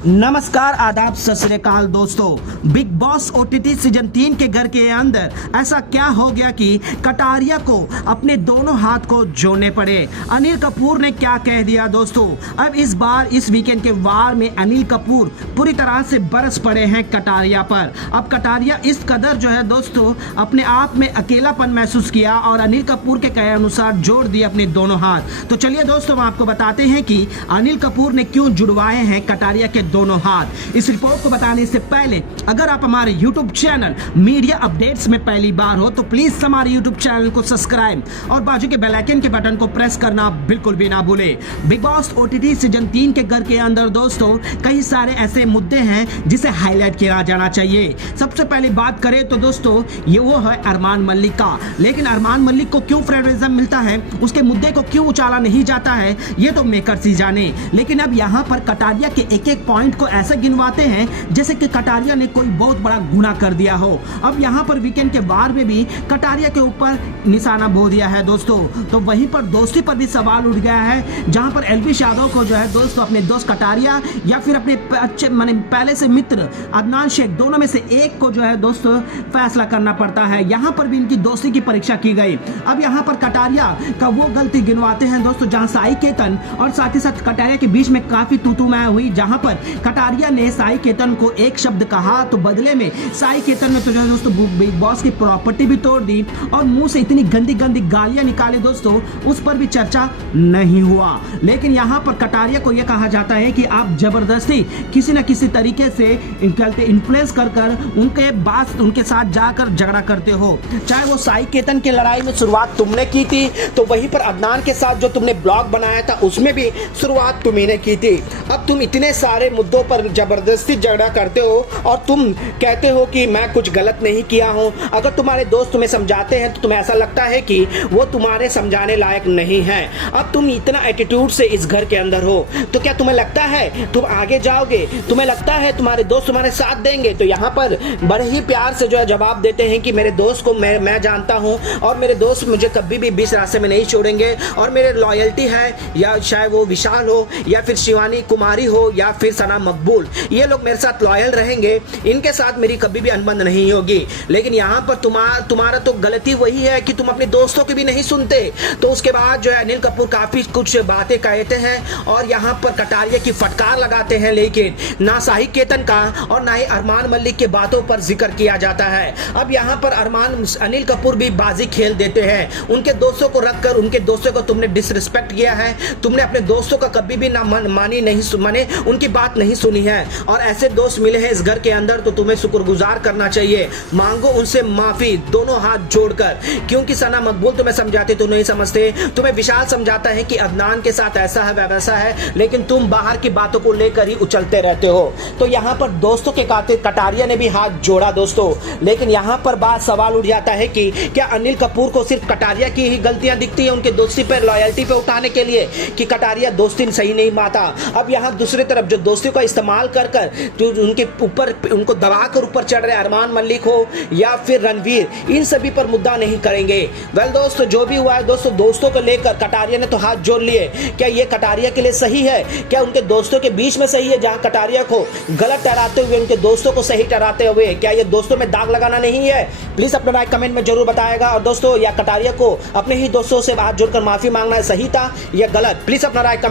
नमस्कार, आदाब, सत श्री अकाल दोस्तों। बिग बॉस ओटीटी सीजन 3 के घर के अंदर ऐसा क्या हो गया कि कटारिया को अपने दोनों हाथ को जोड़ने पड़े। अनिल कपूर ने क्या कह दिया दोस्तों। अब इस बार इस वीकेंड के वार में अनिल कपूर पूरी तरह से बरस पड़े हैं कटारिया पर। अब कटारिया इस कदर जो है दोस्तों अपने आप में अकेलापन महसूस किया और अनिल कपूर के कहे अनुसार जोड़ दिए अपने दोनों हाथ। तो चलिए दोस्तों, हम आपको बताते हैं कि अनिल कपूर ने क्यों जुड़वाए हैं कटारिया के दोनों हाथ। इस रिपोर्ट को बताने से पहले अगर आप हमारे YouTube चैनल मीडिया अपडेट्स में पहली बार हो तो प्लीज हमारे YouTube चैनल को सब्सक्राइब और बाजू के बेल आइकन के बटन को प्रेस करना बिल्कुल भी ना भूले। बिग बॉस ओटीटी सीजन 3 के घर के अंदर दोस्तों कई सारे ऐसे मुद्दे हैं जिसे हाईलाइट किया जाना चाहिए। सबसे पहले बात करें तो दोस्तों ये वो है अरमान मलिक का। लेकिन अरमान मलिक को क्यों फेवरेटिज्म मिलता है, उसके मुद्दे को क्यों उछाला नहीं जाता है, ये तो मेकर्स ही जाने। लेकिन अब यहाँ पर कटारिया के एक एक पॉइंट को ऐसे गिनवाते हैं जैसे कि कटारिया ने कोई बहुत बड़ा गुनाह कर दिया हो। अब यहाँ पर वीकेंड के वार में भी कटारिया के ऊपर निशाना बो दिया है दोस्तों। तो वहीं पर दोस्ती पर भी सवाल उठ गया है, जहां पर एलविश यादव को जो है दोस्तों अपने दोस्त कटारिया या फिर अपने अच्छे माने पहले से मित्र अदनान शेख दोनों में से एक को जो है दोस्तों फैसला करना पड़ता है। यहाँ पर भी इनकी दोस्ती की परीक्षा की गई। अब यहाँ पर कटारिया का वो गलती गिनवाते हैं दोस्तों जहाँ साई केतन और साथ ही साथ कटारिया के बीच में काफी तू मैं हुई, जहां पर कटारिया ने साई केतन को एक शब्द कहा तो बदले में साई केतन ने तो जो है दोस्तों बिग बॉस की प्रॉपर्टी भी तोड़ दी और मुंह से इतनी गंदी गंदी गालियां निकाले दोस्तों, उस पर भी चर्चा नहीं हुआ। लेकिन यहाँ पर कटारिया को यह कहा जाता है कि आप जबरदस्ती किसी न किसी तरीके से इन्फ्लुएंस कर उनके साथ जाकर झगड़ा करते हो। चाहे वो साई केतन की लड़ाई में शुरुआत तुमने की थी तो वहीं पर अदनान के साथ जो तुमने ब्लॉग बनाया था उसमें भी शुरुआत तुम्ही ने की थी। अब तुम इतने सारे मुद्दों पर जबरदस्ती झगड़ा करते हो और तुम कहते हो कि मैं कुछ गलत नहीं किया हूं। अगर तुम्हारे दोस्त तुम्हें समझाते हैं तो तुम्हें ऐसा लगता है कि वो तुम्हारे समझाने लायक नहीं है। अब तुम इतना एटीट्यूड से इस घर के अंदर हो तो क्या तुम्हें लगता है तुम आगे जाओगे? तुम्हें लगता है तुम्हारे दोस्त तुम्हारे साथ देंगे? तो यहाँ पर बड़े ही प्यार से जो है जवाब देते हैं कि मेरे दोस्त को मैं जानता हूँ और मेरे दोस्त मुझे कभी भी बीच रास्ते में नहीं छोड़ेंगे और मेरे लॉयल्टी है, या चाहे वो विशाल हो या फिर शिवानी कुमारी हो या फिर सना मकबूल, ये लोग मेरे साथ लॉयल रहेंगे, इनके साथ मेरी कभी भी अनबन नहीं होगी। लेकिन यहाँ पर तुम्हारा तो गलती वही है कि तुम अपने दोस्तों की भी नहीं सुनते। तो उसके बाद जो है अनिल कपूर काफी कुछ बातें कहते हैं और यहाँ पर कटारिया की फटकार लगाते हैं, लेकिन ना साई केतन का और ना ही अरमान मलिक के बातों पर जिक्र किया जाता है। अब यहाँ पर अनिल कपूर भी बाजी खेल देते हैं। उनके दोस्तों को रखकर उनके दोस्तों को तुमने डिसरिस्पेक्ट किया है, तुमने अपने दोस्तों का कभी भी ना मानी नहीं माने उनकी बात नहीं सुनी है और ऐसे दोस्त मिले हैं इस घर के अंदर तो तुम्हें शुक्रगुजार करना चाहिए। मांगो उनसे माफी दोनों हाथ जोड़कर, क्योंकि सना मकबूल तुम्हें समझाते तो नहीं समझते, तुम्हें विशाल समझाता है कि अदनान के साथ ऐसा है वैसा है, लेकिन तुम बाहर की बातों को लेकर ही उछलते रहते हो। तो यहाँ पर दोस्तों के खातिर कटारिया ने भी हाथ जोड़ा दोस्तों। लेकिन यहाँ पर बात सवाल उठ जाता है कि क्या अनिल कपूर को सिर्फ कटारिया की ही गलतियां दिखती है उनके दोस्ती पर लॉयल्टी पे उठाने के लिए कि कटारिया दोस्ती सही नहीं माता। अब यहाँ दूसरी तरफ जो दोस्ती का इस्तेमाल कर जो उनके ऊपर उनको दबाकर ऊपर चढ़ रहे अरमान मलिक हो या फिर रणवीर, इन सभी पर मुद्दा नहीं करेंगे। वेल दोस्तों, जो भी हुआ है दोस्तों, दोस्तों को लेकर कटारिया ने तो हाथ जोड़ लिए। क्या ये कटारिया के लिए सही है? क्या उनके दोस्तों के बीच में सही है जहां कटारिया को गलत ठहराते हुए उनके दोस्तों को सही ठहराते हुए क्या ये दोस्तों में दाग लगाना नहीं है? प्लीज अपना राय कमेंट में जरूर बताएगा। और दोस्तों, या कटारिया को अपने ही दोस्तों से हाथ जोड़कर माफी मांगना सही था या गलत? प्लीज अपना राय